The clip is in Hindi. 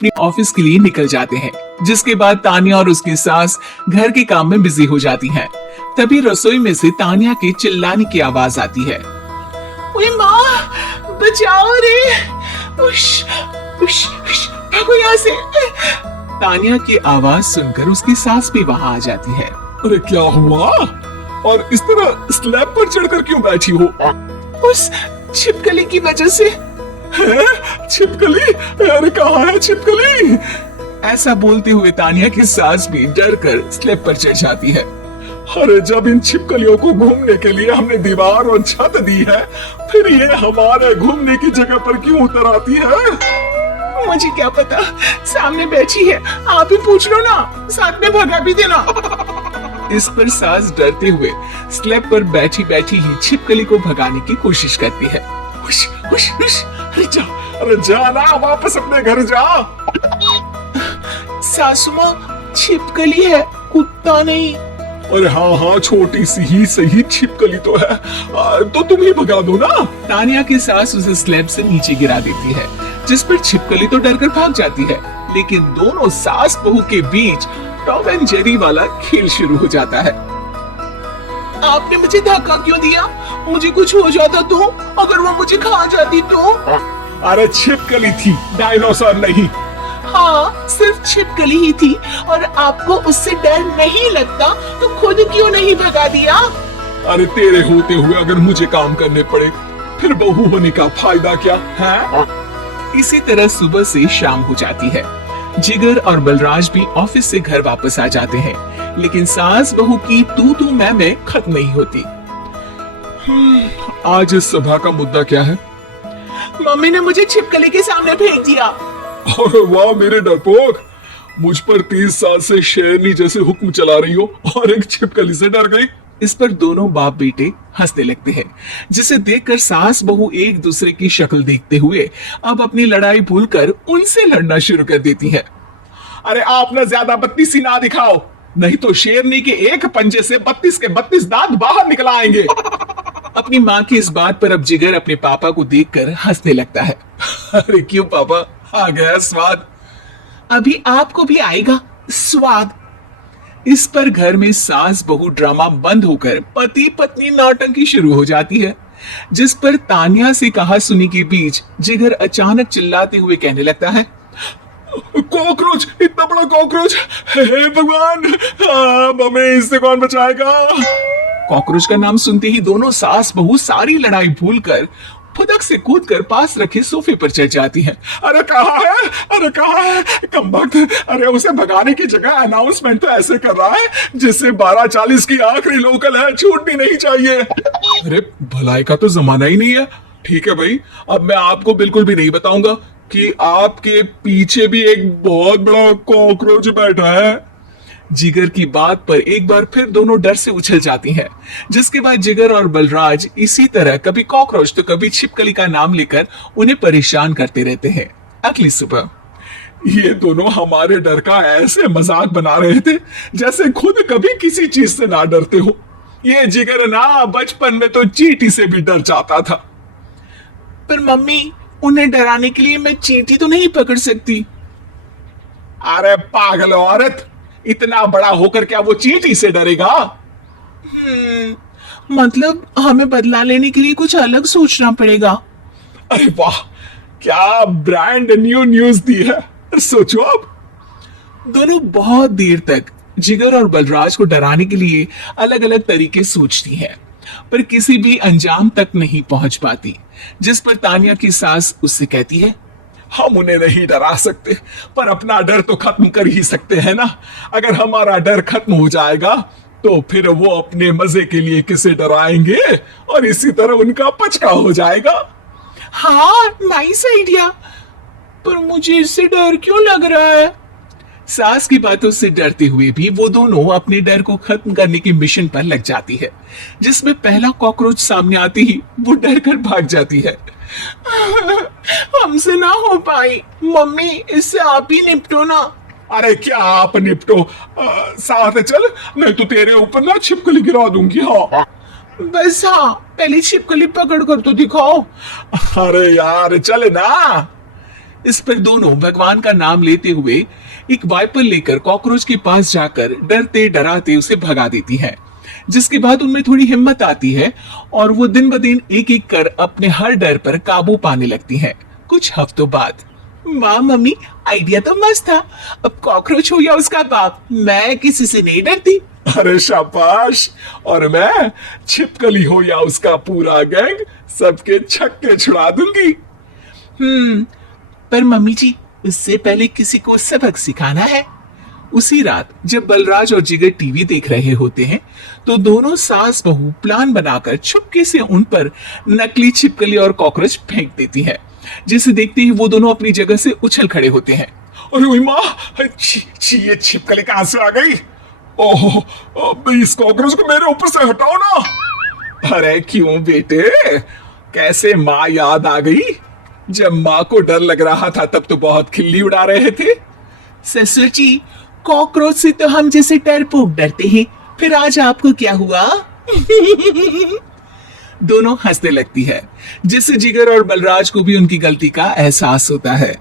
अपने ऑफिस के लिए निकल जाते हैं, जिसके बाद तानिया और उसकी सास घर के काम में बिजी हो जाती हैं। तभी रसोई में से तानिया के चिल्लाने की आवाज आती है। ओए माँ, बचाओ रे! उश, उश, उश, भागो यहाँ से! तानिया की आवाज सुनकर उसकी सास भी वहाँ आ जाती है। अरे क्या हुआ? और इस तरह स्लैब पर चढ़कर क्यों बैठी हो? उस छिपकली की वजह से। है? छिपकली? अरे कहाँ है छिपकली? ऐसा बोलते हुए तानिया की सास भी डर कर स्लैब पर चढ़ जाती है। अरे जब इन छिपकलियों को घूमने के लिए हमने दीवार और छत दी है, फिर ये हमारे घूमने की जगह पर क्यों उतर आती है? मुझे क्या पता, सामने बैठी है, आप ही पूछ लो ना, साथ में भगा भी देना। इस पर सास डरते हुए स्लैब पर बैठी बैठी ही छिपकली को भगाने की कोशिश करती है। हुश, हुश, हुश, अरे जा ना, वापस अपने घर जा। सासू माँ, छिपकली है, कुत्ता नहीं। अरे हाँ, छोटी सी ही सही छिपकली तो है, तो तुम ही भगा दो ना। तानिया की सास उसे स्लैब से नीचे गिरा देती है, जिस पर छिपकली तो डरकर भाग जाती है, लेकिन दोनों सास बहू के बीच टॉम एंड जेरी वाला खेल शुरू हो जाता है। आपने मुझे धक्का क्यों दिया? मुझे कुछ हो जाता तो? अगर वो मुझे खा जाती तो? अरे छिपकली थी, डायनासोर नहीं। हाँ, सिर्फ छिपकली ही थी, और आपको उससे डर नहीं लगता तो खुद क्यों नहीं भगा दिया? अरे तेरे होते हुए अगर मुझे काम करने पड़े, फिर बहू होने का फायदा क्या है? इसी तरह सुबह से शाम हो जाती है। जिगर और बलराज भी ऑफिस से घर वापस आ जाते हैं, लेकिन सास बहू की तू मैं खत्म नहीं होती। आज इस सभा का मुद्दा क्या है? मम्मी ने मुझे छिपकली के सामने भेज दिया। वाह मेरे डरपोक, मुझ पर 30 साल से शेरनी जैसे हुक्म चला रही हो और एक छिपकली से डर गई। इस पर दोनों बाप बेटे हंसने लगते हैं, जिसे देखकर सास बहू एक दूसरे की शक्ल देखते हुए अब अपनी लड़ाई भूलकर उनसे लड़ना शुरू कर देती है। अरे आप ना ज्यादा बत्तीसी ना दिखाओ, नहीं तो शेरनी के एक पंजे से 32 के 32 दांत बाहर निकल आएंगे। अपनी माँ की इस बात पर अब जिगर अपने पापा को देखकर हंसने लगता है। अरे क्यों पापा, आ गया स्वाद। अभी आपको भी आएगा स्वाद। इस पर घर में सास बहू ड्रामा बंद होकर पति पत्नी नौटंकी शुरू हो जाती है, जिस पर तानिया से कहा सुनी के बीच जिगर अचानक चिल्लाते हुए कहने लगता है। कॉकरोच, इतना बड़ा कॉकरोच! हे भगवान, हमें इससे कौन बचाएगा? कॉकरोच का नाम सुनते ही दोनों सास बहू सारी लड़ाई भूलकर फुदक से कूदकर पास रखे सोफे पर चढ़ जाती हैं। अरे कहाँ है? अरे कहाँ है कमबख्त? अरे उसे भगाने की जगह अनाउंसमेंट तो ऐसे कर रहा है जिससे 12:40 की आखिरी लोकल है, छूटनी नहीं चाहिए। अरे भलाई का तो जमाना ही नहीं है। ठीक है भाई, अब मैं आपको बिल्कुल भी नहीं बताऊंगा कि आपके पीछे भी एक बहुत बड़ा कॉकरोच बैठा है। जिगर की बात पर एक बार फिर दोनों डर से उछल जाती हैं, जिसके बाद जिगर और बलराज इसी तरह कभी कॉकरोच तो कभी छिपकली का नाम लेकर उन्हें परेशान करते रहते हैं। अगली सुबह ये दोनों हमारे डर का ऐसे मजाक बना रहे थे जैसे खुद कभी किसी चीज से ना डरते हो। ये जिगर ना बचपन में तो चींटी से भी डर जाता था। पर मम्मी, उन्हें डराने के लिए मैं चींटी तो नहीं पकड़ सकती। अरे पागल औरत, इतना बड़ा होकर क्या वो चींटी से डरेगा? मतलब हमें बदला लेने के लिए कुछ अलग सोचना पड़ेगा। अरे वाह, क्या ब्रांड न्यू न्यूज दी है। सोचो अब। दोनों बहुत देर तक जिगर और बलराज को डराने के लिए अलग अलग तरीके सोचती हैं, पर किसी भी अंजाम तक नहीं पहुंच पाती, जिस पर तानिया की सास उससे कहती है। हम उन्हें नहीं डरा सकते, पर अपना डर तो खत्म कर ही सकते हैं ना। अगर हमारा डर खत्म हो जाएगा तो फिर वो अपने मजे के लिए किसे डराएंगे और इसी तरह उनका पचका हो जाएगा। हाँ, नाइस आइडिया, पर मुझे इससे डर क्यों लग रहा है? सास की बातों से डरते हुए भी वो दोनों अपने डर को खत्म करने के मिशन पर लग जाती है, जिसमें पहला कॉकरोच सामने आते ही वो डर कर भाग जाती है। हमसे ना हो पाई मम्मी, इससे आप ही निपटो ना। अरे क्या आप निपटो, साथ चल, नहीं तो तेरे ऊपर ना छिपकली गिरा दूंगी। हाँ बस, हाँ, पहले छिपकली पकड़ कर तो दिखाओ। अरे यार चले ना। इस पर दोनों भगवान का नाम लेते हुए एक वाइपर लेकर कॉकरोच के पास जाकर डरते डराते उसे भगा देती हैं। जिसके बाद उनमें थोड़ी हिम्मत आती है और वो दिन ब दिन एक एक कर अपने हर डर पर काबू पाने लगती हैं। कुछ हफ्तों बाद, माँ मम्मी, आइडिया तो मस्त था। अब कॉकरोच हो या उसका बाप, मैं किसी से नहीं डरती। अरे शाबाश। और मैं छिपकली हो या उसका पूरा गैंग, सबके छक्के छुड़ा दूंगी। पर मम्मी जी, उससे पहले किसी को सबक सिखाना है। उसी रात जब बलराज और जिगर टीवी देख रहे होते हैं तो दोनों सास बहू प्लान बनाकर छुपके से उन पर नकली छिपकली और कॉकरोच फेंक देती है, जिसे देखते ही वो दोनों अपनी जगह से उछल खड़े होते हैं। अरे ओए माँ, ये छिपकली कहां से आ गई? ओह, अब इस कॉकरोच को मेरे ऊपर से हटाओ ना। अरे क्यों बेटे, कैसे माँ याद आ गई? जब माँ को डर लग रहा था तब तो बहुत खिल्ली उड़ा रहे थे। ससुर जी, कॉकरोच से तो हम जैसे डरपोक डरते हैं, फिर आज आपको क्या हुआ? दोनों हंसने लगती है, जिससे जिगर और बलराज को भी उनकी गलती का एहसास होता है।